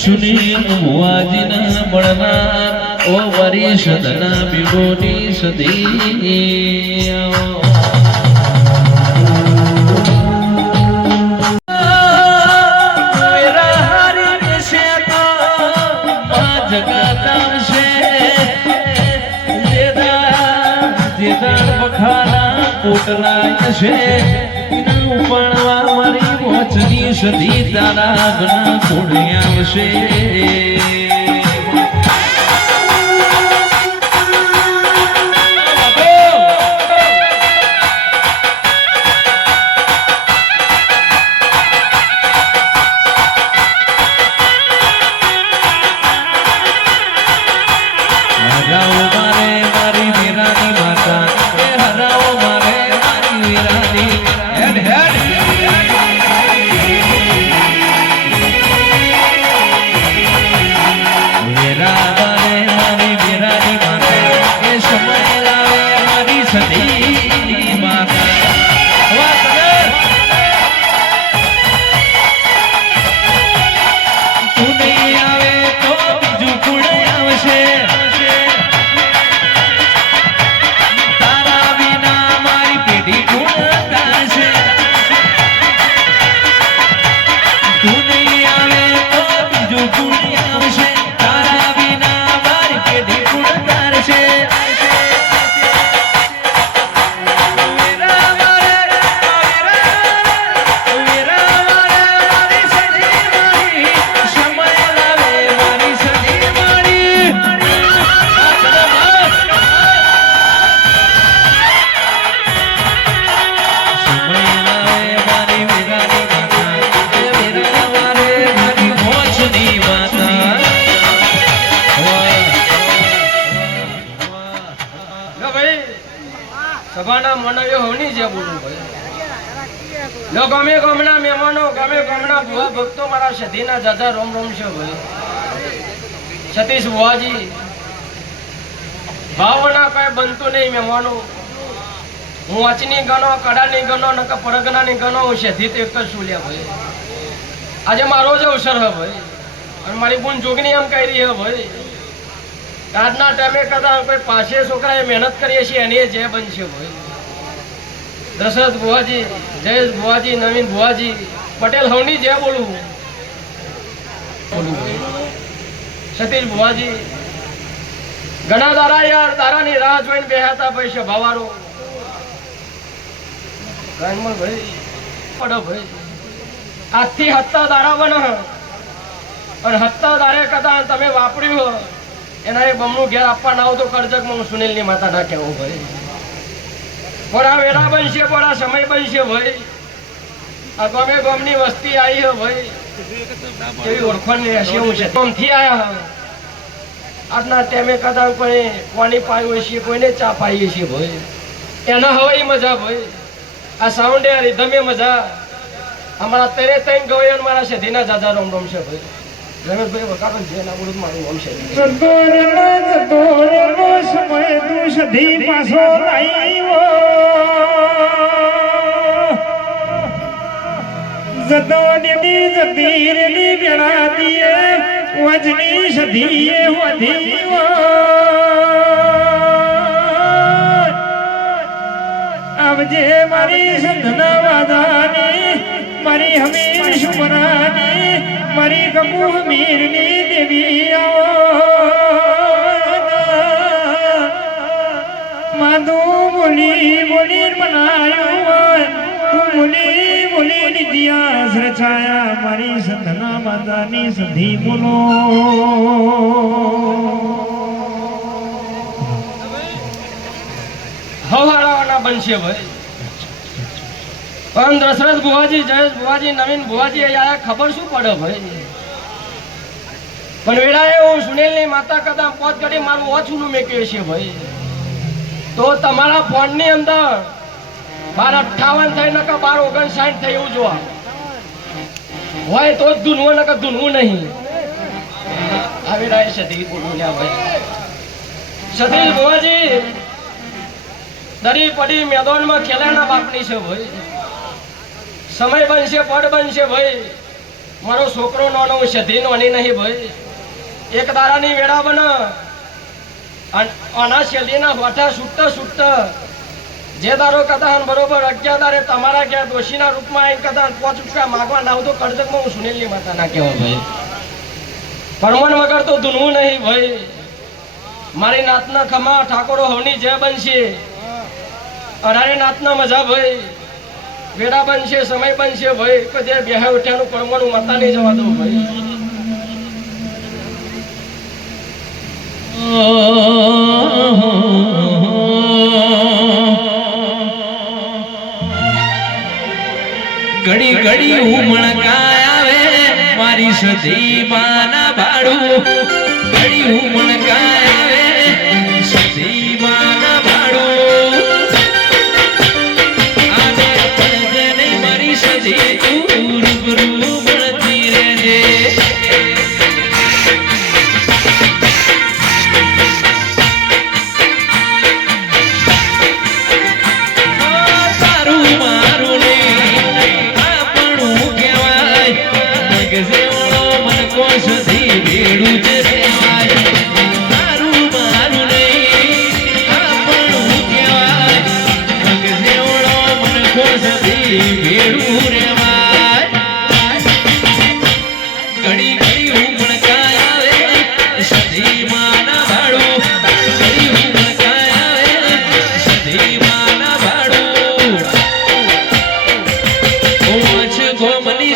સુનીલ મુવાજીના મળનાર ઓ વરી સદના બીડોની સદી કોટલાય છે ઉપણવા મારી મોચની સદી તારા ગના કોડ્યા આવશે સભાના મનવ્યો હોની જે બોલું ભાઈ લો ગમે ગમના મહેમાનો ગમે ગમના ભુવા ભક્તો મારા સધીના દાદા રોમ રોમ છે ભાઈ સતીશ ભુવાજી ભાવના કઈ બનતું નહીં મહેમાનો હું અચની ગણો કડાની ગણો નક પરગનાની ગણો હું સધી તો એક જ સુલ્યા ભાઈ આજે મારો જ અવસર હે ભાઈ અને મારી બુન જોગની એમ કહી રહી હે ભાઈ આજના ટાઈમે કદા કોઈ પાસે છોકરાએ મહેનત કરીએ છીએ એની જે બનશે ભાઈ દશરથ ભુવાજી જયેશ ભુવાજી નવીન ભુવાજી પટેલ હવની જે બોલું સતીશ ભુવાજી ઘણા દારા યાર તારાની રાહ જોઈને બેહ્યા હતા ભાઈ છે ભાવારો ભાઈ પડો ભાઈ આજથી હત્તા દારા બનો અને હત્તા દારે કદા તમે વાપર્યું એના એ બમણું ઘેર આપવા ના આવું તો કરજક હું સુનિલની માતા ના કહેવું ભાઈ પણ આ વેળા બનશે પણ આ સમય બનશે ભાઈ આ ગમે ગમની વસ્તી આવી હે ભાઈ એવી ઓળખાણ હશે હું છે ગમથી આવ્યા હવે આજના ટાઈમે કદાચ કોઈ પાણી પાયું છે કોઈને ચા પાઈએ છીએ ભાઈ એના હવાઈ મજા ભાઈ આ સાઉન્ડ એ રિધમે મજા અમારા તેરે તૈન ગવાયો મારા સધીના જાજા રોમ રોમ છે ભાઈ રમેશભાઈ વકારો જે ના બોલું મારું નામ છે સદોરનો સમય તું સધી પાછો આવ્યો જદોની જતીરની વેળા દીએ વજની સધીએ વધીઓ આવજે મારી સંધના વાદાની મારી હમીર શુમરાની મારી ગમુ મીરની દેવી માધુ બોલી બોલી મનાયો તું બોલી બોલી દિયા રચાયા મારી સંધના માતાની સધી બોલો હવારાવાના બનશે ભાઈ પણ દશરથ ભુવાજી જયેશ ભુવાજી નવીન ભુવાજી આયા ખબર શું પડે ભાઈ પણ વેળાએ હું સુનિલની માતા કદા પોત કરી મારું ઓછું મેક્યું છે ભાઈ તો તમારા ફોન ની અંદર 1258 થઈ નકા 1259 થઈ એવું જોવા હોય તો જ ધૂનવું નકા ધૂનવું નહીં આવી રહ્યા સતી બોલું લ્યા ભાઈ સતી ભુવાજી દરી પડી મેદાનમાં ખેલાના બાપની છે ભાઈ સમય બનશે પડ બનશે ભાઈ મારો છોકરો નાનો સધી નોની નહીં ભાઈ એક દાડાની વેળા બન આના શેલીના વાઠા છૂટતા જે દારો કદાન બરોબર 11 દારે તમારા ઘેર દોશીના રૂપમાં આવીને કદાન 5 રૂપિયા માગવા ના તો કરજકમાં હું સુનેલી માતા ના કહેવા ભાઈ પરમણ વગર તો ધૂનવું નહીં ભાઈ મારી નાતના ખમા ઠાકોરો હવની જય બનશે અરારી નાતના મજા ભાઈ વેડા બનશે સમય બનશે ભાઈ કે જે બેહે ઉઠ્યાનું પરમણ માતા નહીં જવા દઉં ભાઈ ઘડી ઘડી ઉમળકાય આવે મારી સધી માના ભાડું ઘડી ઉમળકાય આવે સધી માના ભાડું આવે પદને મારી સધી તું રૂબરૂ મળતી રહેજે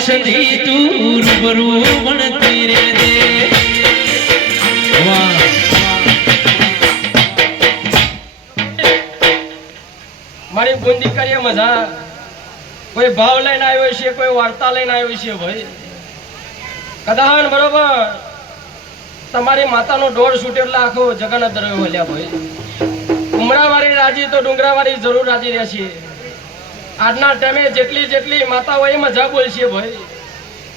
સધી તું રૂબરૂ મળતી રહેજે મારી બુંદી કરીએ મજા કોઈ ભાવ લઈને આવ્યો છે કોઈ વાર્તા લઈને આવ્યો છે ભાઈ કદાહન બરોબર તમારી માતાનો દોડ છૂટે એટલે આખો જગન્નાથ દરવાજો હલ્યા ભાઈ ઉમરાવાળી રાજી તો ડુંગરાવાળી જરૂર રાજી રહેશે આજના ટાઈમે જેટલી માતા હોય મજા બોલશે ભાઈ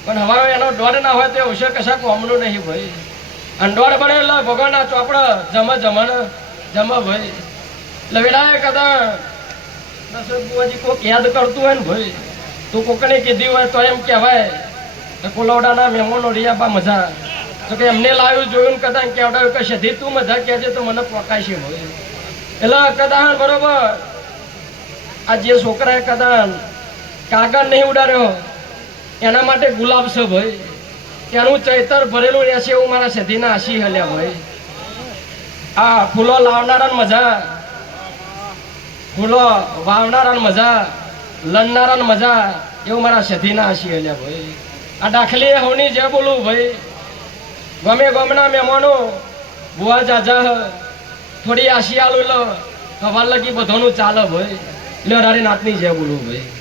પણ હવે એનો દોડ ના હોય તો અવશ્ય કશા કોમનું નહીં ભાઈ અને દોડ બને એટલે ભગવાનના ચોપડા જમા ભાઈ એટલે વેડાએ કદા બુઆજી કોક યાદ કરતું હોય ને ભાઈ તું કોકને કીધી હોય તો એમ કહેવાય કે કોલોડાના મહેમાનો રિયાબા મજા તો કે એમને લાવ્યું જોયું કદા કહેવડાવ્યું કે સધી તું મજા કહેજે તો મને પોકાશે ભાઈ એટલે કદા બરોબર આ જે છોકરાએ કદાન કાગળ નહીં ઉડાડ્યો એના માટે ગુલાબ છે ભાઈ એનું ચૈતર ભરેલું રહેશે એવું મારા સધીના આશી હલ્યા ભાઈ આ ફૂલો લાવનારા મજા ફૂલો વાવનારા મજા લણનારા મજા એવું મારા સધીના આશી હલ્યા ભાઈ આ દાખલી હોની જે બોલું ભાઈ ગમના મહેમાનો બુઆ જાજા થોડી આશી આલું લો હવાર લગી બધોનું ચાલે ભાઈ એટલે અઢારે નાતની જે બોલું ભાઈ